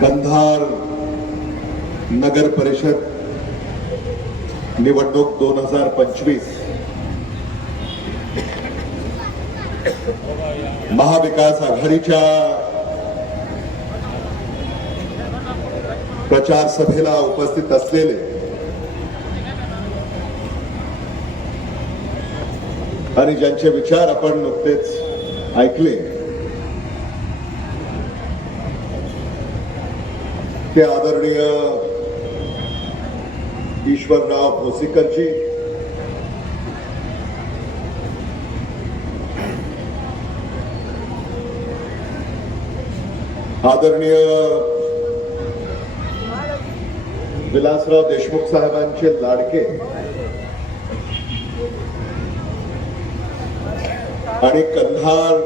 कंधार नगर परिषद निवडणूक दोन हजार पंचवीस. महाविकास आघाडीच्या प्रचार सभेला उपस्थित असलेले आणि ज्यांचे विचार आपण नुकतेच ऐकले ते आदरणीय ईश्वरराव भोसीकरजी. आदरणीय विलासराव देशमुख साहेबांचे लाडके आणि कंधार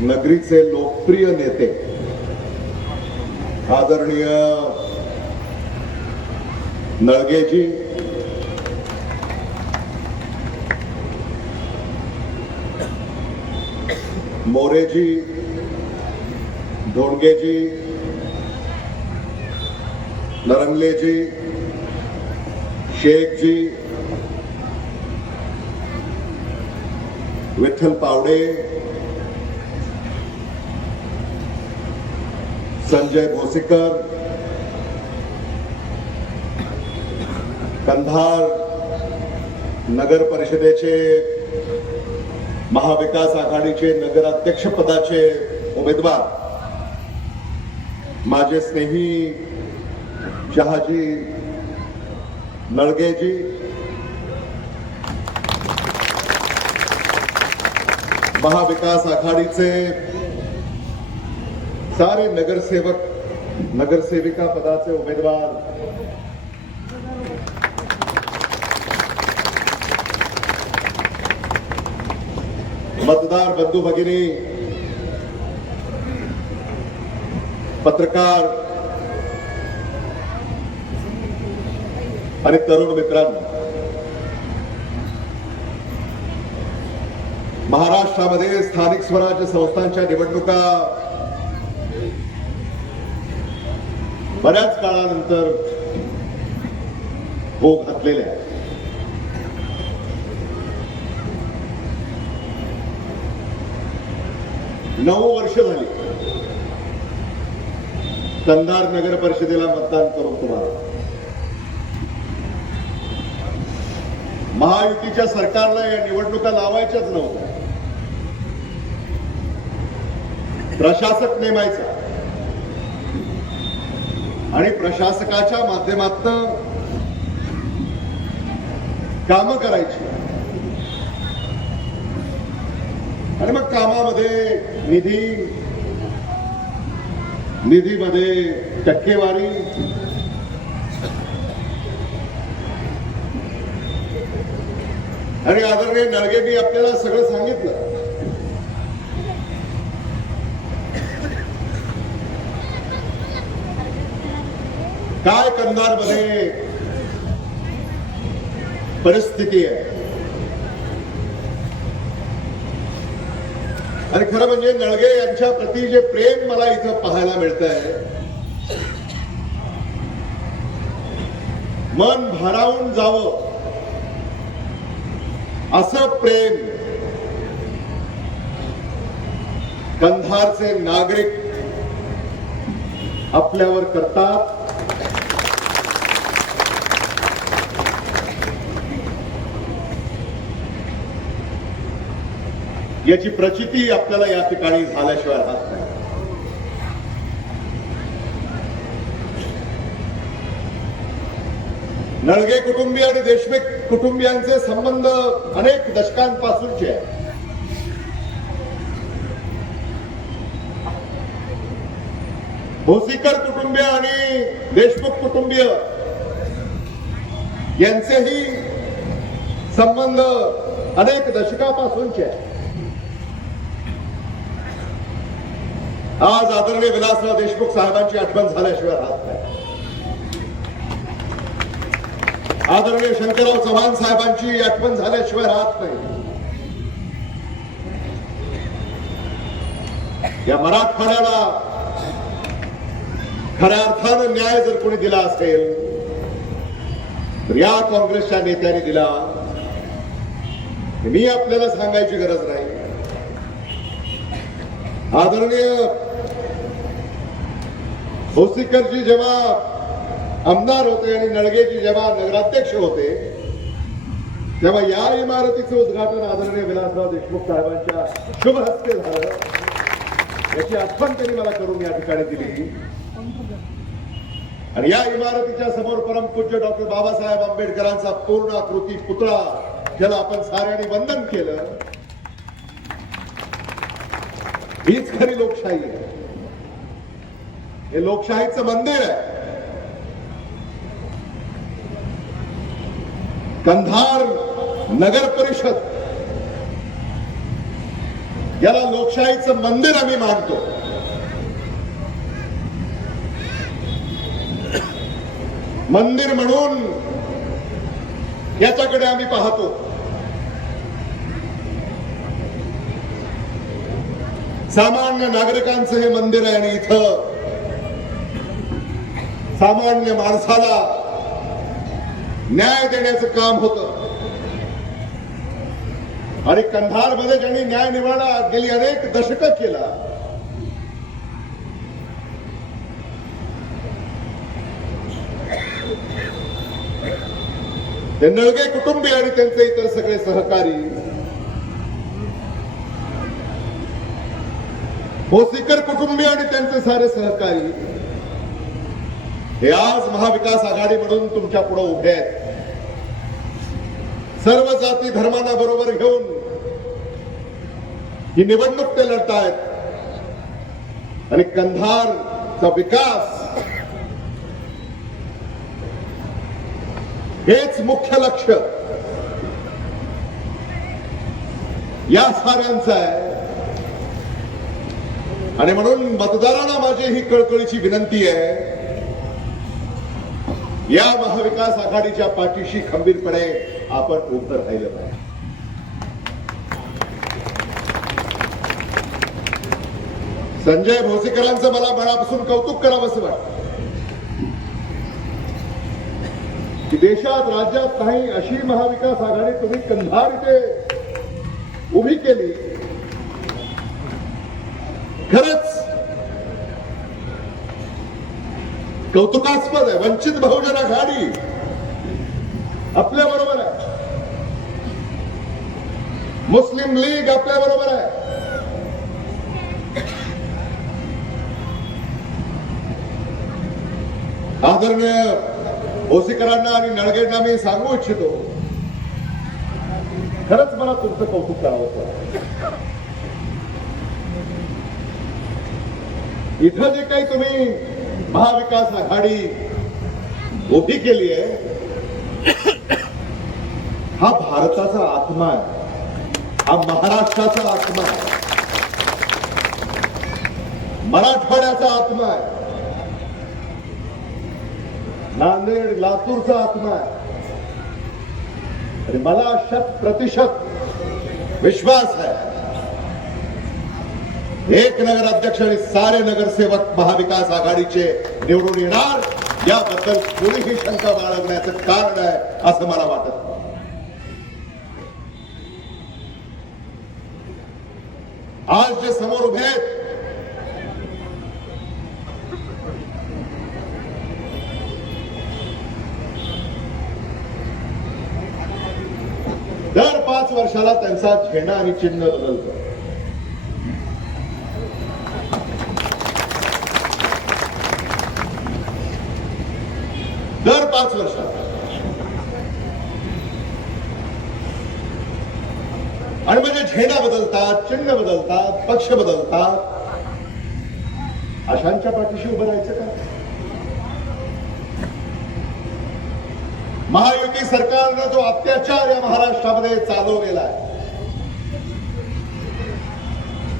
नगरीचे लोकप्रिय नेते आदरणीय नळगेजी मोरेजी ढोणगेजी नरंगलेजी शेखजी विठ्ठल पावडे संजय भोसेकर कंधार नगर परिषदेचे महाविकास आघाडीचे नगराध्यक्ष पदाचे उमेदवार माझे स्नेही शहाजी नळगेजी महाविकास आघाडीचे सारे नगरसेवक नगरसेविका पदाचे उमेदवार मतदार बंधू भगिनी पत्रकार आणि तरुण मित्रांनो महाराष्ट्रामध्ये स्थानिक स्वराज्य संस्थांच्या निवडणुका बऱ्याच काळानंतर हो घातलेले आहे नऊ वर्ष झाली. कंधार नगर परिषदेला मतदान करून तुम्हाला. महायुतीच्या सरकारला या निवडणुका लावायच्याच नव्हत्या. प्रशासक नेमायचा. आणि प्रशासकाच्या माध्यमातन काम करायची. आणि मग कामामध्ये निधी निधीमध्ये टक्केवारी आणि आदरणीय नळगेंनी आपल्याला सगळं सांगितलं. काय कंधारमध्ये परिस्थिती आहे. आणि खरं म्हणजे नळगे यांच्या प्रती जे प्रेम मला इथं पाहायला मिळत आहे मन भारावून जावं. असं प्रेम कंधारचे नागरिक आपल्यावर करतात. याची प्रचिती आपल्याला या ठिकाणी झाल्याशिवाय राहत नाही. नळगे कुटुंबीय आणि देशमुख कुटुंबियांचे संबंध अनेक दशकांपासूनचे आहेत. भोसीकर कुटुंबीय आणि देशमुख कुटुंबीय यांचेही संबंध अनेक दशकापासूनचे आहेत. आज आदरणीय विलासराव देशमुख साहेबांची आठवण झाल्याशिवाय राहत नाही. आदरणीय शंकरराव चव्हाण साहेबांची आठवण झाल्याशिवाय राहत नाही. या मराठवाड्याला खऱ्या अर्थानं न्याय जर कोणी दिला असेल तर या काँग्रेसच्या नेत्याने दिला. मी आपल्याला सांगायची गरज नाही. आदरणीय भोसीकरजी जेव्हा आमदार होते आणि नळगेजी जेव्हा नगराध्यक्ष होते तेव्हा या इमारतीचं उद्घाटन आदरणीय विलासराव देशमुख साहेबांच्या शुभ हस्ते झालं. याची आठवण त्यांनी मला करून या ठिकाणी दिली. आणि या इमारतीच्या समोर परमपूज्य डॉक्टर बाबासाहेब आंबेडकरांचा पूर्ण आकृती पुतळा ज्याला आपण साऱ्यांनी वंदन केलं. हीच खरी लोकशाही आहे. हे लोकशाहीचं मंदिर आहे. कंधार नगर परिषद. याला लोकशाहीचं मंदिर आम्ही मानतो. मंदिर म्हणून याच्याकडे आम्ही पाहतो. सामान्य नागरिकांचं हे मंदिर आहे आणि इथं सामान्य माणसाला न्याय देण्याचं काम होत. आणि कंधारमध्ये ज्यांनी न्याय निवाडा गेली अनेक दशक केला ते नळगे कुटुंबीय आणि त्यांचे इतर सगळे सहकारी भोसीकर कुटुंबीय आणि त्यांचे सारे सहकारी हे आज महाविकास आघाडी म्हणून तुमच्यापुढे उभे आहेत. सर्व जाती धर्मांना बरोबर घेऊन ही निवडणूक ते लढतायत. आणि कंधारचा विकास हेच मुख्य लक्ष या साऱ्यांचं आहे. आणि म्हणून मतदारांना माझी ही कळकळीची विनंती आहे. या महाविकास आघाडीच्या पाठीशी खंबीरपणे आपण उभं राहिलं पाहिजे. संजय भोसेकरांचं मला मनापासून कौतुक करावंसं वाटत. की देशात राज्यात काही अशी महाविकास आघाडी तुम्ही कंधार इथे उभी केली. खरंच कौतुकास्पद आहे वंचित बहुजन आघाडी. आपल्या बरोबर आहे. मुस्लिम लीग आपल्या बरोबर आहे. आदरणीय ओसीकरांना आणि नळगेंना मी सांगू इच्छितो खरंच मला तुमचं कौतुक करावं इथं जे काही तुम्ही महाविकास आघाडी उभी केली आहे. हा भारताचा आत्मा आहे. हा महाराष्ट्राचा आत्मा आहे. मराठवाड्याचा आत्मा आहे. नांदेड लातूरचा आत्मा आहे. आणि मला शत प्रतिशत विश्वास आहे. एक नगराध्यक्ष आणि सारे नगरसेवक महाविकास आघाडीचे निवडून येणार. याबद्दल कोणीही शंका बाळगण्याचं कारण आहे असं मला वाटत आज जे समोर उभे दर पाच वर्षाला त्यांचा झेंडा आणि चिन्ह बदलतो दर पाच वर्षात आणि म्हणजे झेंडा बदलतात चिन्ह बदलतात पक्ष बदलतात. अशांच्या पाठीशी उभं राहायचं का? महायुती सरकारनं जो अत्याचार या महाराष्ट्रामध्ये चालवलेला आहे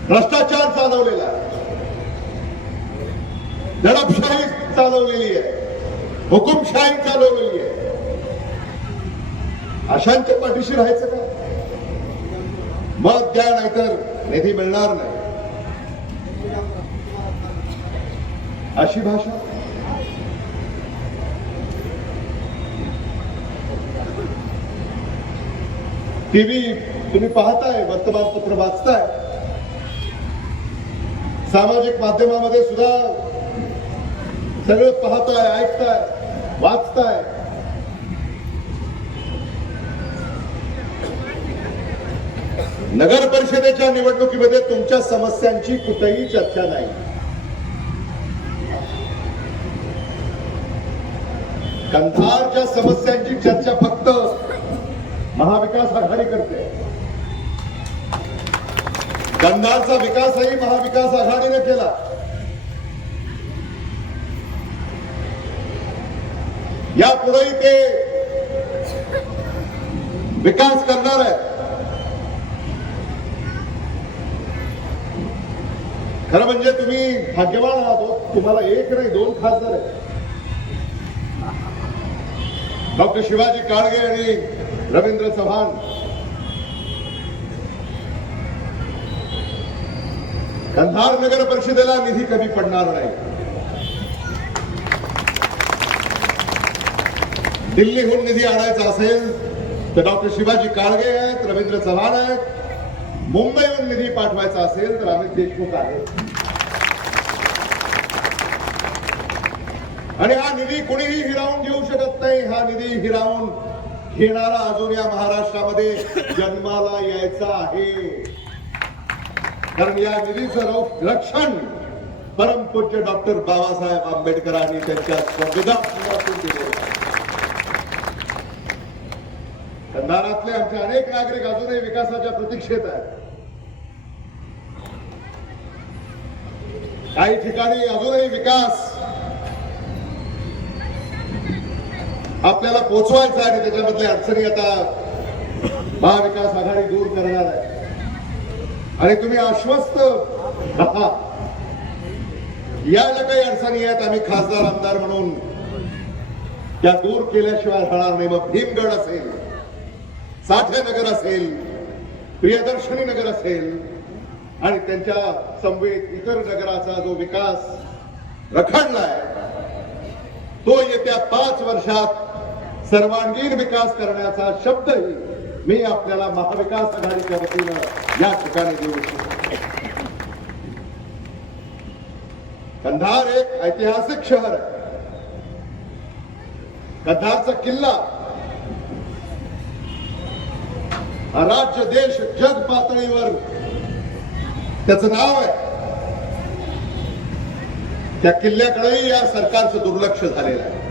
भ्रष्टाचार चालवलेला आहे दडपशाही चालवलेली आहे हुकुमशाही चालवलेली आहे अशांच्या पाठीशी राहायचं का? मग द्या नाहीतर निधी मिळणार नाही. अशी भाषा? टीव्ही तुम्ही पाहताय वर्तमानपत्र वाचताय. सामाजिक माध्यमामध्ये सुद्धा सगळं पाहताय ऐकताय वाचताय. नगर परिषदेच्या निवडणुकीमध्ये तुमच्या समस्यांची कुठेही चर्चा नाही. कंधारच्या समस्यांची चर्चा फक्त महाविकास आघाडी करते. कंधारचा विकासही महाविकास आघाडीने केला. यापुढेही ते विकास करणार आहे खरं म्हणजे तुम्ही भाग्यवान आहात हो. तुम्हाला एक नाही दोन खासदार आहेत. डॉक्टर शिवाजी काळगे आणि रवींद्र चव्हाण. कंधार नगर परिषदेला निधी कमी पडणार नाही. दिल्लीहून निधी आणायचा असेल तर डॉक्टर शिवाजी काळगे आहेत रवींद्र चव्हाण आहेत. मुंबईवर निधी पाठवायचा असेल तर अमित देशमुख आहे आणि हा निधी कुणीही हिरावून घेऊ शकत नाही. हा निधी हिरावून घेणारा अजून या महाराष्ट्रामध्ये जन्माला यायचा आहे. कारण या निधीचं रक्षण परमपूज्य डॉक्टर बाबासाहेब आंबेडकरांनी त्यांच्या संविधानातून दिलेलं आहे आमचे अनेक नागरिक अजूनही विकासाच्या प्रतीक्षेत आहेत. काही ठिकाणी अजूनही विकास आपल्याला पोचवायचा आणि त्याच्यामधल्या अडचणी आता महाविकास आघाडी दूर करणार आहे. आणि तुम्ही आश्वस्त आहात या ज्या काही अडचणी आहेत आम्ही खासदार आमदार म्हणून त्या दूर केल्याशिवाय राहणार नाही. मग भीमगड असेल साठे नगर असेल प्रियदर्शनी नगर असेल आणि त्यांच्या समवेत इतर नगराचा जो विकास रखडलाय तो येत्या पाच वर्षात सर्वांगीण विकास करण्याचा शब्दही मी आपल्याला महाविकास आघाडीच्या वतीनं या ठिकाणी देऊ इच्छितो. कंधार एक ऐतिहासिक शहर आहे. कंधारचा किल्ला हा राज्य देश जग पातळीवर. त्याच नाव आहे. त्या किल्ल्याकडेही या सरकारचं दुर्लक्ष झालेलं आहे.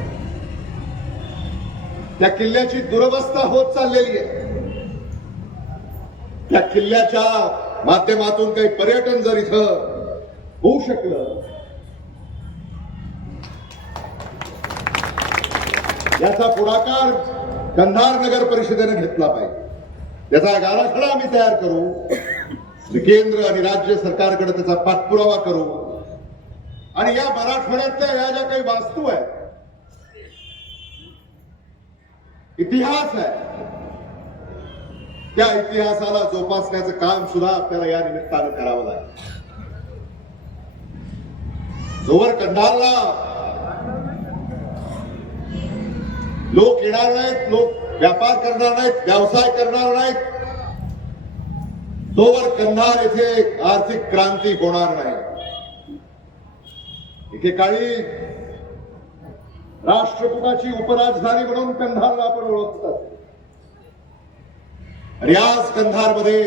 त्या किल्ल्याची दुरवस्था होत चाललेली आहे. त्या किल्ल्याच्या माध्यमातून काही पर्यटन जर इथं होऊ शकलं याचा पुढाकार कंधार नगर परिषदेने घेतला पाहिजे. त्याचा गाराखडा आम्ही तयार करू. केंद्र आणि राज्य सरकारकडे त्याचा पाठपुरावा करू. आणि या मराठवाड्यातल्या या ज्या काही वास्तू आहेत इतिहास आहे त्या इतिहासाला जोपासण्याचं काम सुद्धा आपल्याला या निमित्तानं करावं लागेल. जोवर कंधारला लोक येणार नाहीत लोक व्यापार करणार नाहीत व्यवसाय करणार नाहीत. तोवर कंधार येथे आर्थिक क्रांती होणार नाही. एकेकाळी राष्ट्रकुटाची उपराजधानी म्हणून कंधारला आपण ओळखतात. आणि आज कंधारमध्ये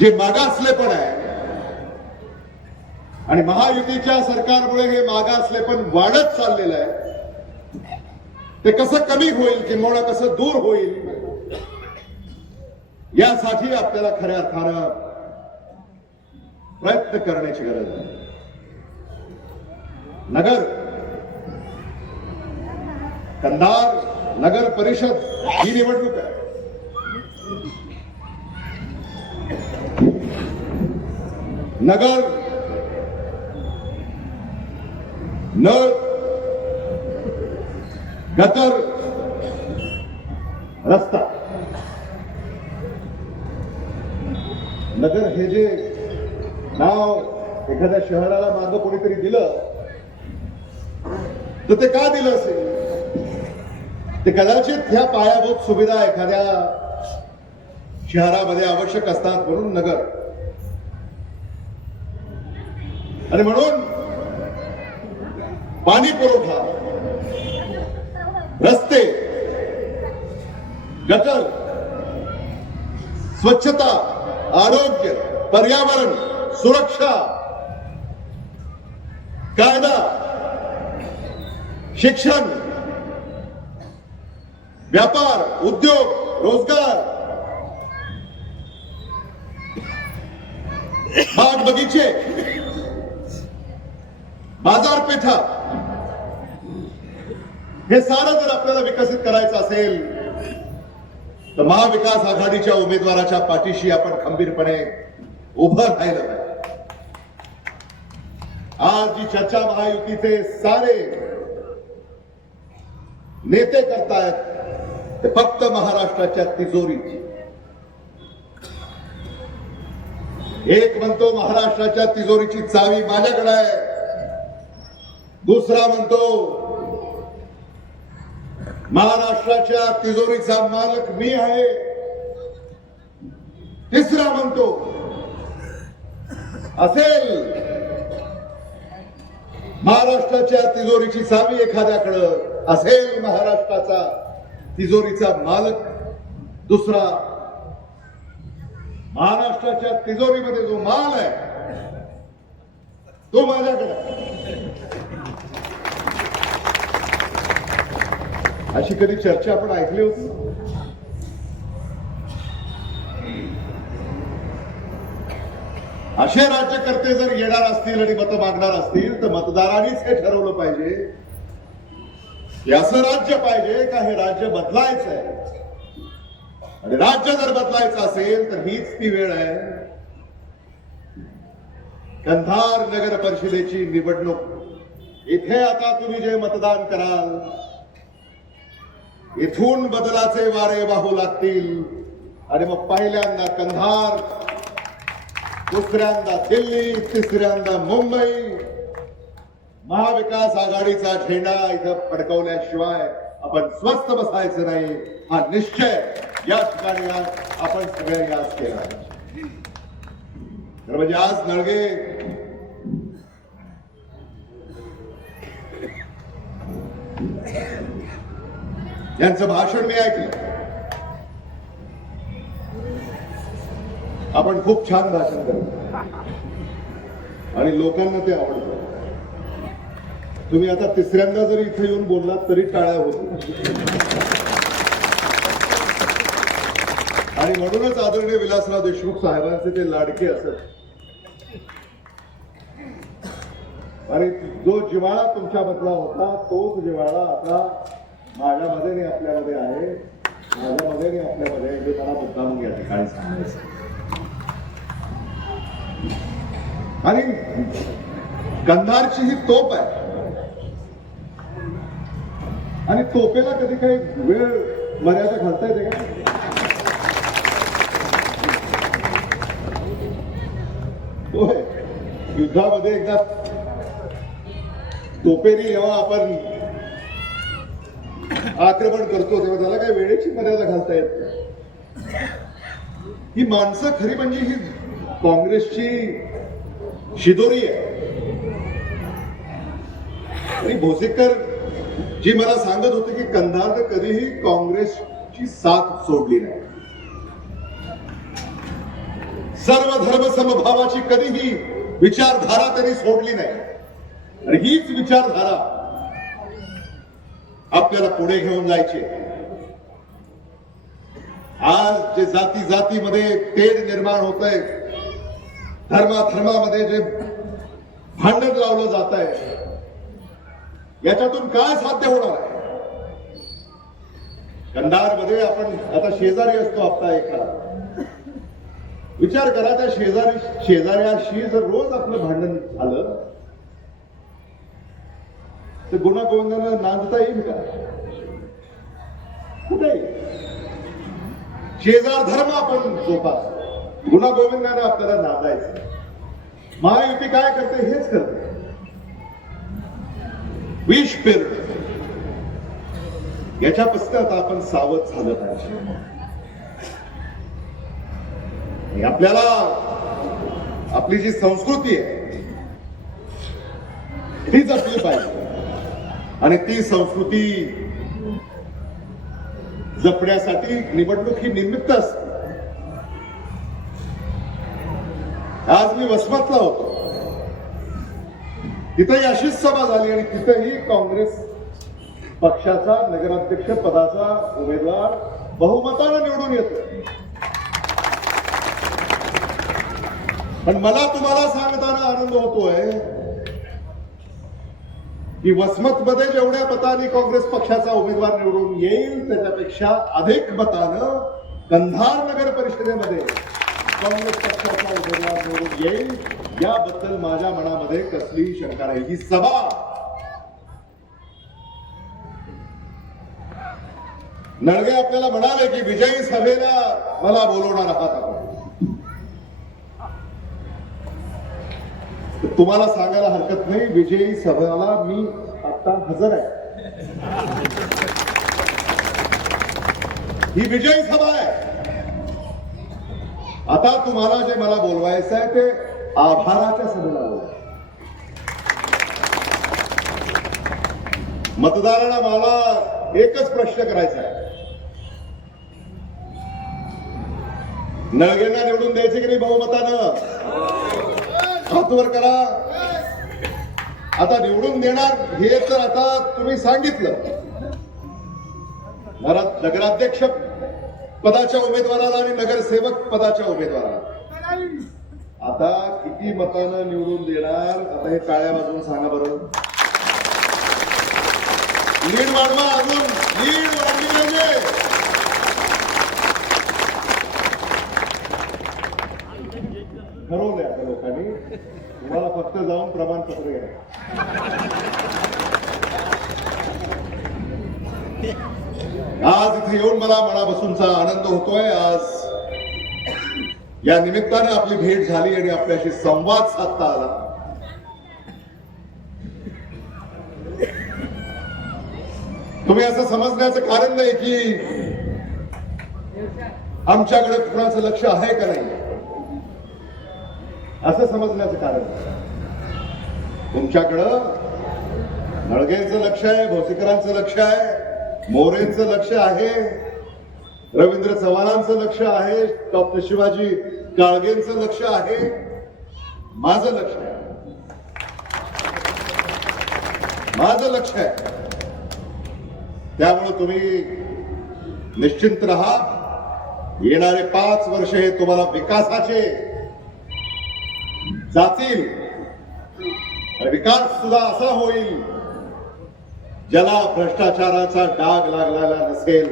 जे मागासलेपण आहे आणि महायुतीच्या सरकारमुळे हे मागासले पण वाढत चाललेलं आहे ते कसं कमी होईल किंवा कसं दूर होईल. यासाठी आपल्याला खऱ्या अर्थानं प्रयत्न करण्याची गरज आहे. नगर कंधार नगर परिषद ही निवडणूक आहे. नगर नळ गटर रस्ता. नगर हे जे नाव एखाद्या शहराला मागं कोणीतरी दिलं तर ते का दिलं असेल? ते कदाचित ह्या पायाभूत सुविधा एखाद्या शहरामध्ये आवश्यक असतात म्हणून नगर. आणि म्हणून पाणी पुरवठा रस्ते गटर स्वच्छता आरोग्य पर्यावरण सुरक्षा कायदा शिक्षण व्यापार उद्योग रोजगार बाग बगीचे बाजारपेठा हे सारं जर आपल्याला विकसित करायचं असेल तर महाविकास आघाडीच्या उमेदवाराच्या पाठीशी आपण खंबीरपणे उभं राहिलं पाहिजे. आज जी चर्चा महायुतीचे सारे नेते करतायत ते फक्त महाराष्ट्राच्या तिजोरीची एक म्हणतो महाराष्ट्राच्या तिजोरीची चावी माझ्याकडे आहे दुसरा म्हणतो महाराष्ट्राच्या तिजोरीचा मालक मी आहे. तिसरा म्हणतो असेल. महाराष्ट्राच्या तिजोरीची चावी एखाद्याकडं असेल महाराष्ट्राचा तिजोरीचा मालक. दुसरा महाराष्ट्राच्या तिजोरीमध्ये जो माल आहे तो माझ्याकडे अशी कधी चर्चा आपण ऐकली होती? असे राज्यकर्ते जर येणार असतील आणि मत मागणार असतील तर मतदारांनीच हे ठरवलं पाहिजे. की असं राज्य पाहिजे का हे राज्य बदलायचं आहे? आणि राज्य जर बदलायचं असेल तर हीच ती वेळ आहे. कंधार नगर परिषदेची निवडणूक. इथे आता तुम्ही जे मतदान कराल इथून बदलाचे वारे वाहू लागतील. आणि मग पहिल्यांदा कंधार दुसऱ्यांदा दिल्ली तिसऱ्यांदा मुंबई. महाविकास आघाडीचा झेंडा इथं फडकवल्याशिवाय आपण स्वस्थ बसायचं नाही. हा निश्चय या ठिकाणी आपण सगळ्यांनी आज केला. तर म्हणजे आज नळगे यांचं भाषण मी ऐकलं. आपण खूप छान भाषण करतो आणि लोकांना ते आवडतं. तुम्ही आता तिसऱ्यांदा जरी इथे येऊन बोललात तरी टाळ्या होत आणि म्हणूनच आदरणीय विलासराव देशमुख साहेबांचे ते लाडके असत. आणि जो जिव्हाळा तुमच्यामधला होता तोच जिव्हाळा आता माझ्यामध्ये नाही आपल्यामध्ये आहे. माझ्यामध्ये नाही आपल्यामध्ये आहे. हे मला मुद्दाम या ठिकाणी सांगायचं. आणि कंधारची ही तोप आहे. आणि तोपेला कधी काही वेळ मर्यादा घालता येते का? होय. युद्धामध्ये एकदा तोपेरी जेव्हा आपण आक्रमण करतो तेव्हा त्याला काही वेळेची मर्यादा घालता येत नाही. ही माणसं खरी म्हणजे ही काँग्रेसची शिदोरी आहे. आणि भोसेकर जी मला सांगत होते की कंधारनं कधीही काँग्रेसची साथ सोडली नाही. सर्व धर्म समभावाची कधीही विचारधारा त्यांनी सोडली नाही. आणि हीच विचारधारा आपल्याला पुढे घेऊन जायचे. आज जे जाती जातीमध्ये तेढ निर्माण होत आहे धर्माधर्मामध्ये जे भांडण लावलं जात आहे याच्यातून काय साध्य होणार आहे? कंधारमध्ये आपण आता शेजारी असतो आपला एका विचार करा त्या शेजारी शेजाऱ्याशी जर रोज आपलं भांडण झालं तर गुणागोविंदानं नांदता येईल का? कुठे? शेजार धर्म आपण जोपास. गुणागोविंदानं आपल्याला नांदायचं. महायुती काय करते हेच करते विष पेर याच्यापासून आता आपण सावध झालं पाहिजे. आपल्याला आपली जी संस्कृती आहे ती जपली पाहिजे. आणि ती संस्कृती जपण्यासाठी निवडणूक ही निमित्त असते. आज मी वसमतला होतो. तिथेही अशीच सभा झाली आणि तिथंही काँग्रेस पक्षाचा नगराध्यक्ष पदाचा उमेदवार बहुमतानं निवडून येतो. पण मला तुम्हाला सांगताना आनंद होतोय की वसमत मध्ये जेवढ्या मताने काँग्रेस पक्षाचा उमेदवार निवडून येईल त्याच्यापेक्षा अधिक मतानं कंधार नगर परिषदेमध्ये काँग्रेस पक्षाचा उमेदवार निवडून येईल. याबद्दल माझ्या मनामध्ये कसली शंका नाही. ही सभा. नळगे आपल्याला म्हणाले की विजयी सभेला मला बोलवणार आहात आपण. तुम्हाला सांगायला हरकत नाही विजयी सभेला मी आता हजर आहे. ही विजयी सभा आहे. आता तुम्हाला जे मला बोलवायचं आहे ते आभाराच्या सभेला मतदारांना मला एकच प्रश्न करायचा आहे. नळगेंना निवडून द्यायचे की नाही बहुमतानं? हातवर करा. आता निवडून देणार हे तर आता तुम्ही सांगितलं. नगराध्यक्ष पदाच्या उमेदवाराला आणि नगरसेवक पदाच्या उमेदवाराला. आता किती मतानं निवडून देणार आता हे टाळ्या बाजून सांगा बरं. लीड वाढवा अजून. लीड वाढली पाहिजे. ठिकाणी तुम्हाला फक्त जाऊन प्रमाणपत्र घ्या. आज इथे येऊन मला मनापासूनचा आनंद होतोय. आज या निमित्ताने आपली भेट झाली आणि आपल्याशी संवाद साधता आला. तुम्ही असं समजण्याचं कारण नाही की आमच्याकडे कुणाचं लक्ष आहे का नाही? असं समजण्याचं कारण. तुमच्याकडं नळगेंचं लक्ष आहे भोसेकरांचं लक्ष आहे मोरेंचं लक्ष आहे रवींद्र चव्हाणांचं लक्ष आहे डॉक्टर शिवाजी काळगेंचं लक्ष आहे माझं लक्ष आहे. माझं लक्ष आहे. त्यामुळे तुम्ही निश्चिंत राहा. येणारे पाच वर्ष हे तुम्हाला विकासाचे जातील. विकास सुद्धा असा होईल. ज्याला भ्रष्टाचाराचा डाग लागलेला नसेल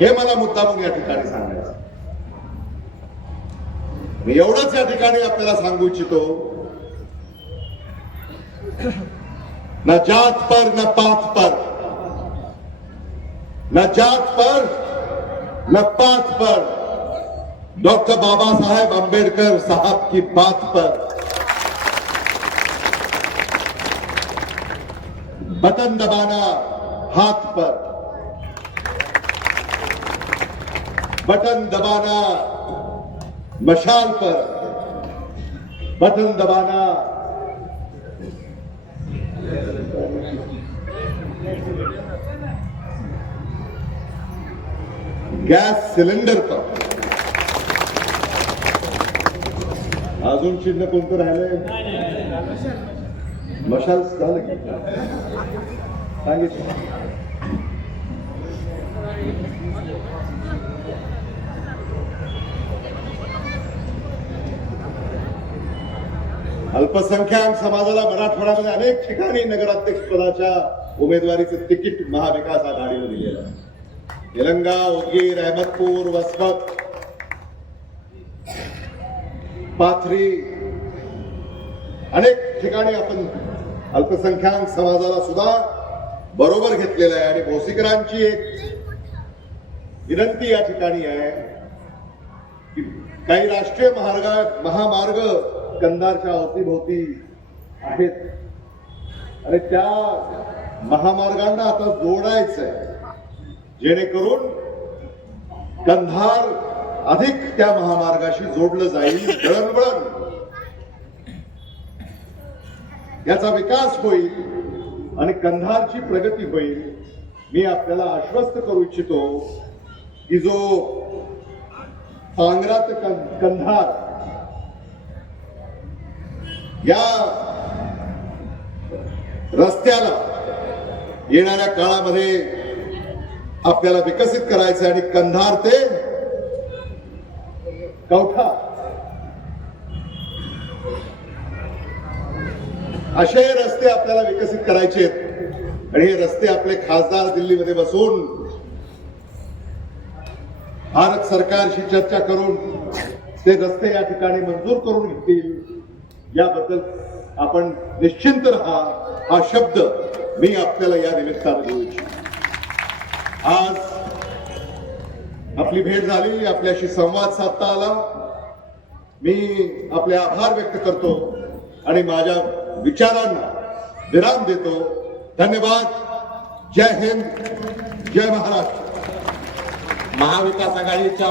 हे मला मुद्दामून या ठिकाणी सांगायचं मी एवढंच या ठिकाणी आपल्याला सांगू इच्छितो. न जात पर न पात पर. न जात पर न पात पर. डॉक्टर बाबा साहेब अंबेडकर साहब की बात पर। बटन दबाना हाथ पर। बटन दबाना मशाल पर। बटन दबाना गैस सिलेंडर पर। अजून चिन्ह कोणतं राहिलंय? मशाल झालं की सांगितलं. अल्पसंख्याक समाजाला मराठवाड्यामध्ये अनेक ठिकाणी नगराध्यक्ष पदाच्या उमेदवारीचं तिकीट महाविकास आघाडीवर दिलेलं तेलंगा उदगीर अहमदपूर वसमत पाथरी. अनेक ठिकाणी आपण अल्पसंख्याक समाजाला सुद्धा बरोबर घेतलेलं आहे आणि भोसीकरांची एक विनंती या ठिकाणी आहे की काही राष्ट्रीय महामार्ग महामार्ग कंधारच्या अवतीभोवती आहेत. आणि त्या महामार्गांना आता जोडायचंय. जेणेकरून कंधार अधिक त्या महामार्गाशी जोडलं जाईल दळणवळण याचा विकास होईल आणि कंधारची प्रगती होईल. मी आपल्याला आश्वस्त करू इच्छितो की जो पांगरा ते कं- कंधार या रस्त्याला येणाऱ्या काळामध्ये आपल्याला विकसित करायचं आणि कंधार ते कवठा असे रस्ते आपल्याला विकसित करायचे आहेत. आणि हे रस्ते आपले खासदार दिल्लीमध्ये बसून भारत सरकारशी चर्चा करून ते रस्ते या ठिकाणी मंजूर करून घेतील याबद्दल आपण निश्चिंत राहा हा शब्द मी आपल्याला या निमित्तानं देऊ इच्छितो. आज आपली भेट झाली आपल्याशी संवाद साधता आला. मी आपले आभार व्यक्त करतो आणि माझ्या विचारांना विराम देतो. धन्यवाद. जय हिंद. जय महाराष्ट्र. महाविकास आघाडीच्या